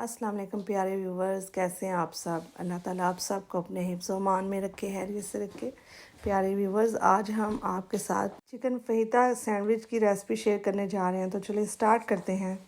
अस्सलाम वालेकुम प्यारे व्यूवर्स, कैसे हैं आप सब। अल्लाह ताला आप सबको अपने हिफ्ज़ व मान में रखे, हैरियत से रखे। प्यारे व्यूवर्स, आज हम आपके साथ चिकन फहीता सैंडविच की रेसिपी शेयर करने जा रहे हैं। तो चलिए स्टार्ट करते हैं।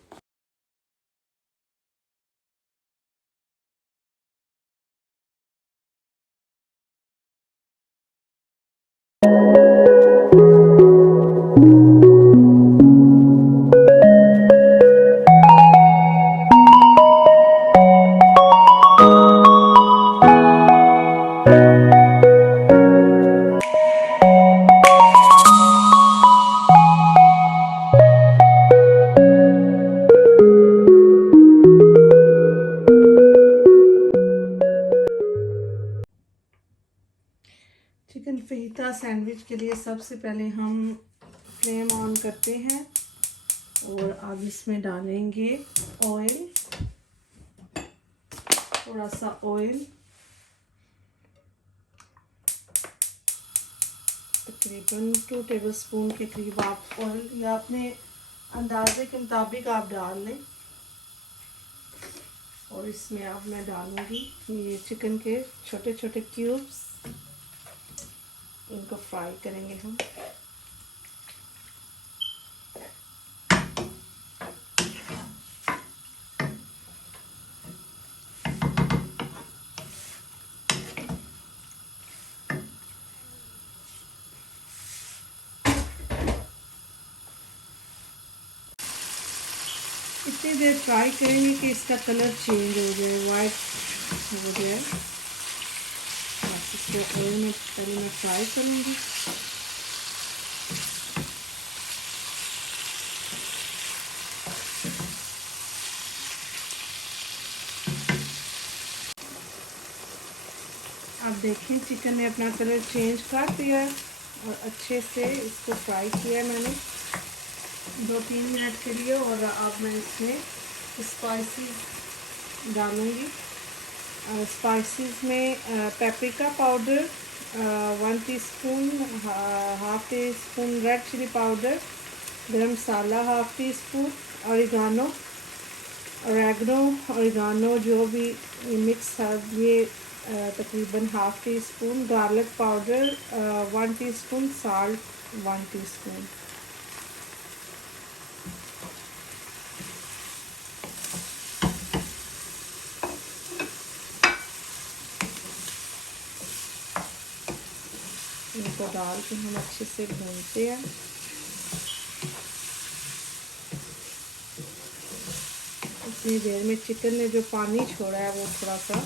चिकन फहीता सैंडविच के लिए सबसे पहले हम फ्लेम ऑन करते हैं और अब इसमें डालेंगे ऑयल, थोड़ा सा ऑयल, तकरीबन 2 टेबलस्पून के करीब आप ऑयल या अपने अंदाजे के मुताबिक आप डाल लें। और इसमें अब मैं डालूंगी ये चिकन के छोटे छोटे क्यूब्स, इनको फ्राई करेंगे हम। इतनी देर फ्राई करेंगे कि इसका कलर चेंज हो जाए, वाइट हो जाए। बस इसको ऑयल में पहले मैं फ्राई करूँगी। आप देखें चिकन ने अपना कलर चेंज कर दिया है और अच्छे से इसको फ्राई किया है मैंने 2-3 मिनट के लिए। और अब मैं इसमें स्पाइसेस डालूँगी। स्पाइसेस में paprika powder 1 teaspoon, half teaspoon red chilli powder, garam masala half teaspoon, oregano oregano जो भी मिक्स है ये तकरीबन half teaspoon, garlic powder 1 teaspoon, salt 1 teaspoon. इनको डाल के हम अच्छे से भूनते हैं। इतनी देर में चिकन ने जो पानी छोड़ा है वो थोड़ा सा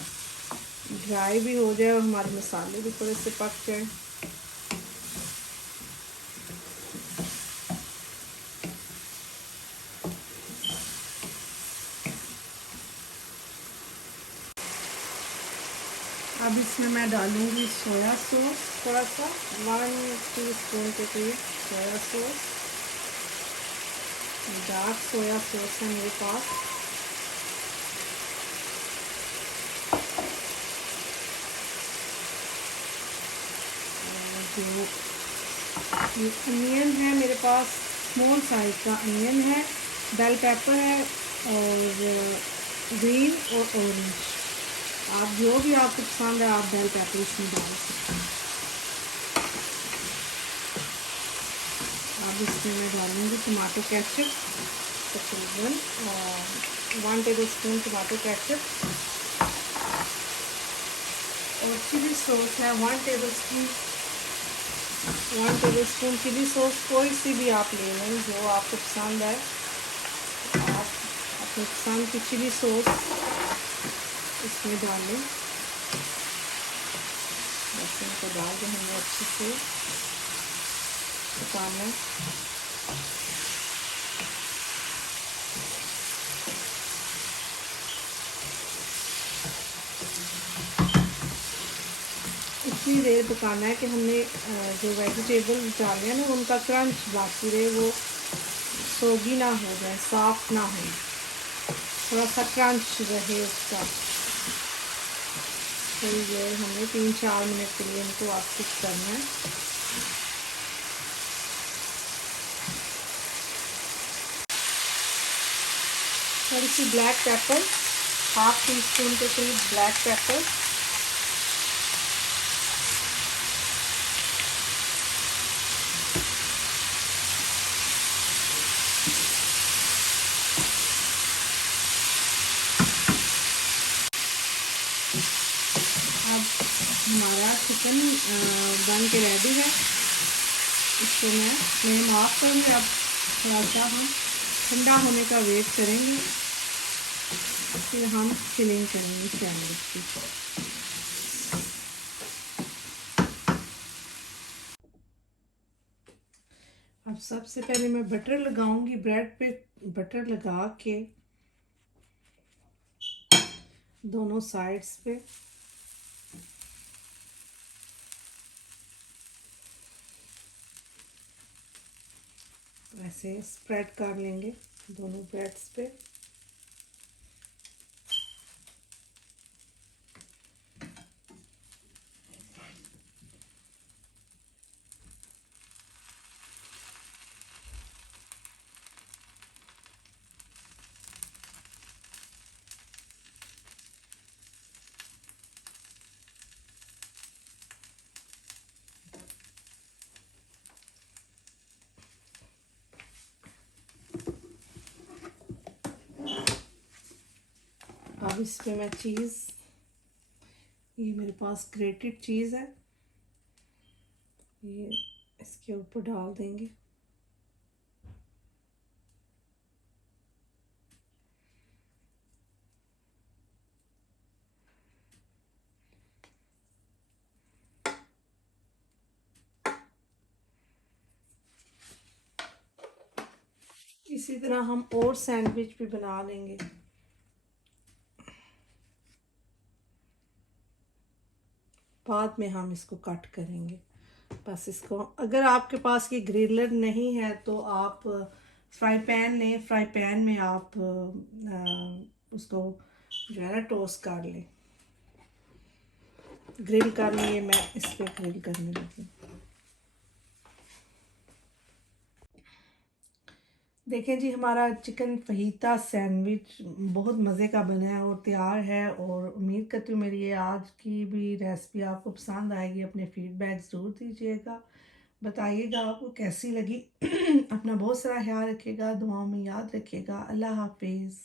ड्राई भी हो जाए और हमारे मसाले भी थोड़े से पक जाए। अब इसमें मैं डालूंगी सोया सॉस, थोड़ा सा 1 टीस्पून के करीब soya sauce. Dark soya sauce है मेरे पास। जो ये अनियन है मेरे पास, स्मॉल साइज का अनियन है, बेल पेपर है और ग्रीन और ऑरेंज। आप जो भी आपको पसंद है आप बेल पेपर इसमें डाल सकते हैं। अब इसमें मैं डालूँगी टमाटो केचप, तकरीबन 1 टेबलस्पून टमाटो केचप, और चिली सॉस है 1 टेबलस्पून चिली सॉस। कोई सी भी आप ले लें जो आपको पसंद है। आप अपने पसंद की चिली सॉस इसमें डालें। बस इनको डाल के हमें अच्छे से पकाना है। इतनी देर पकाना है कि हमने जो वेजिटेबल डाले हैं ना उनका क्रंच बाकी रहे, वो सोगी ना हो जाए, सॉफ्ट ना हो, थोड़ा सा क्रंच रहे उसका। थोड़ी देर हमें 3-4 मिनट के लिए इनको आप कुक करना है। थोड़ी सी black pepper half teaspoon के करीब ब्लैक पेपर, अब हमारा चिकन बन के रेडी है। इसको मैं फ्लेम ऑफ करूँगी। अब थोड़ा सा हम ठंडा होने का वेट करेंगे, फिर हम फिलिंग करेंगे सैंडविच की। अब सबसे पहले मैं बटर लगाऊंगी, ब्रेड पे बटर लगा के दोनों साइड्स पे ऐसे स्प्रेड कर लेंगे दोनों ब्रेड्स पे। अब इस पे मैं चीज़, ये मेरे पास ग्रेटेड चीज़ है, ये इसके ऊपर डाल देंगे। इसी तरह हम और सैंडविच भी बना लेंगे। बाद में हम इसको कट करेंगे। बस इसको, अगर आपके पास ये ग्रिलर नहीं है तो आप फ्राई पैन लें, फ्राई पैन में आप उसको जो है ना टोस्ट कर लें, ग्रिल कर लिए। मैं इस पर ग्रिल करने लगी। देखें जी, हमारा चिकन फहीता सैंडविच बहुत मज़े का बना है और तैयार है। और उम्मीद करती हूँ मेरी ये आज की भी रेसिपी आपको पसंद आएगी। अपने फीडबैक ज़रूर दीजिएगा, बताइएगा आपको कैसी लगी। अपना बहुत सारा ख्याल रखिएगा, दुआओं में याद रखिएगा। अल्लाह हाफिज़।